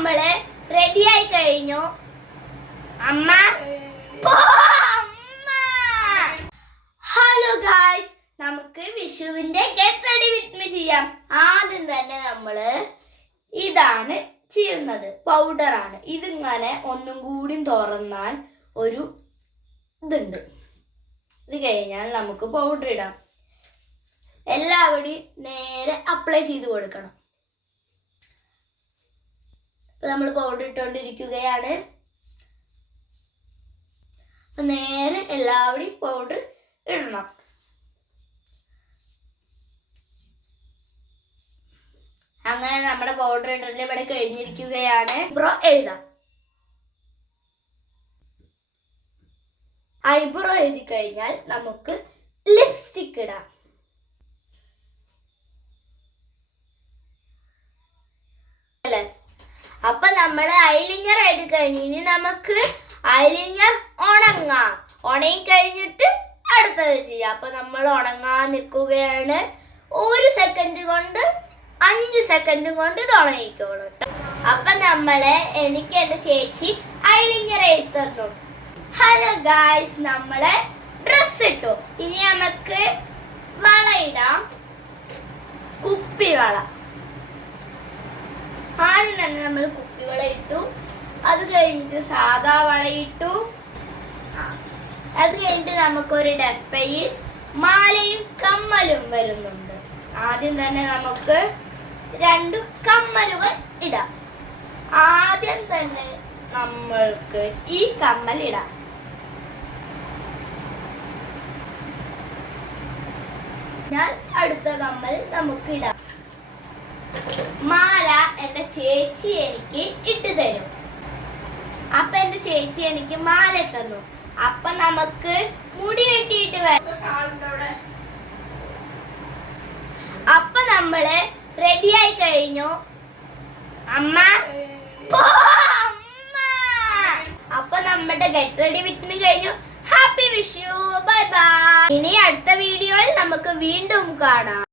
നമ്മള് റെഡി ആയി കഴിഞ്ഞു. അമ്മ ഹലോ ഗായ്സ്, നമുക്ക് വിഷുവിന്റെ ഗെറ്റ് റെഡി വിത്ത് മീ ചെയ്യാം. ആദ്യം തന്നെ നമ്മള് ഇതാണ് ചെയ്യുന്നത്, പൗഡറാണ്. ഇതിങ്ങനെ ഒന്നും കൂടി തുറന്നാൽ ഒരു ഇതുണ്ട്. ഇത് കഴിഞ്ഞാൽ നമുക്ക് പൗഡർ ഇടാം. എല്ലാവരും നേരെ അപ്ലൈ ചെയ്ത് കൊടുക്കണം. നമ്മൾ പൗഡർ ഇട്ടുകൊണ്ടിരിക്കുകയാണ്. നേരെ എല്ലാവരും പൗഡർ ഇടണം. അങ്ങനെ നമ്മുടെ പൗഡർ ഇടല് ഇവിടെ കഴിഞ്ഞിരിക്കുകയാണ്. ഐബ്രോ എഴുതാം. ഐബ്രോ എഴുതി കഴിഞ്ഞാൽ നമുക്ക് ലിപ്സ്റ്റിക് ഇടാം. അപ്പൊ നമ്മൾ ഐലൈനർ എഴുതി കഴിഞ്ഞു. ഇനി നമുക്ക് ഐലൈനർ ഉണങ്ങാം. ഉണങ്ങി കഴിഞ്ഞിട്ട് അടുത്തത് ചെയ്യാം. അപ്പൊ നമ്മൾ ഉണങ്ങാൻ നിൽക്കുകയാണ്. 1 സെക്കൻഡ് കൊണ്ട് 5 സെക്കൻഡ് കൊണ്ട് ഇത് ഉണങ്ങിക്കോളും. അപ്പൊ എനിക്ക് എന്റെ ചേച്ചി ഐലൈനർ എഴുതി തന്നു. ഹലോ ഗായ്സ്, നമ്മള് ഡ്രസ് ഇട്ടു. ഇനി നമുക്ക് വള ഇടാം. കുപ്പി വള. ആദ്യം തന്നെ നമ്മൾ കുപ്പിവള ഇട്ടു. അത് കഴിഞ്ഞിട്ട് സാധാ വള ഇട്ടു. അത് കഴിഞ്ഞിട്ട് നമുക്കൊരു ഡപ്പയിൽ മാലയും കമ്മലും വരുന്നുണ്ട്. ആദ്യം തന്നെ നമുക്ക് 2 കമ്മലുകൾ ഇടാം. ആദ്യം തന്നെ നമ്മൾക്ക് ഈ കമ്മൽ ഇടാം. ഞാൻ അടുത്ത കമ്മൽ നമുക്ക് ഇടാം. മാല എന്റെ ചേച്ചി എനിക്ക് ഇട്ടു തരും. അപ്പൊ എന്റെ ചേച്ചി എനിക്ക് മാല ഇട്ടു. അപ്പൊ നമുക്ക് മുടി കെട്ടിയിട്ട് അപ്പൊ നമ്മള് റെഡി ആയി കഴിഞ്ഞു. അമ്മ അപ്പൊ നമ്മുടെ ഗെറ്റ് റെഡി വിത്ത് മീ കഴിഞ്ഞു. Happy Vishu, bye bye. ഇനി അടുത്ത വീഡിയോയിൽ നമുക്ക് വീണ്ടും കാണാം.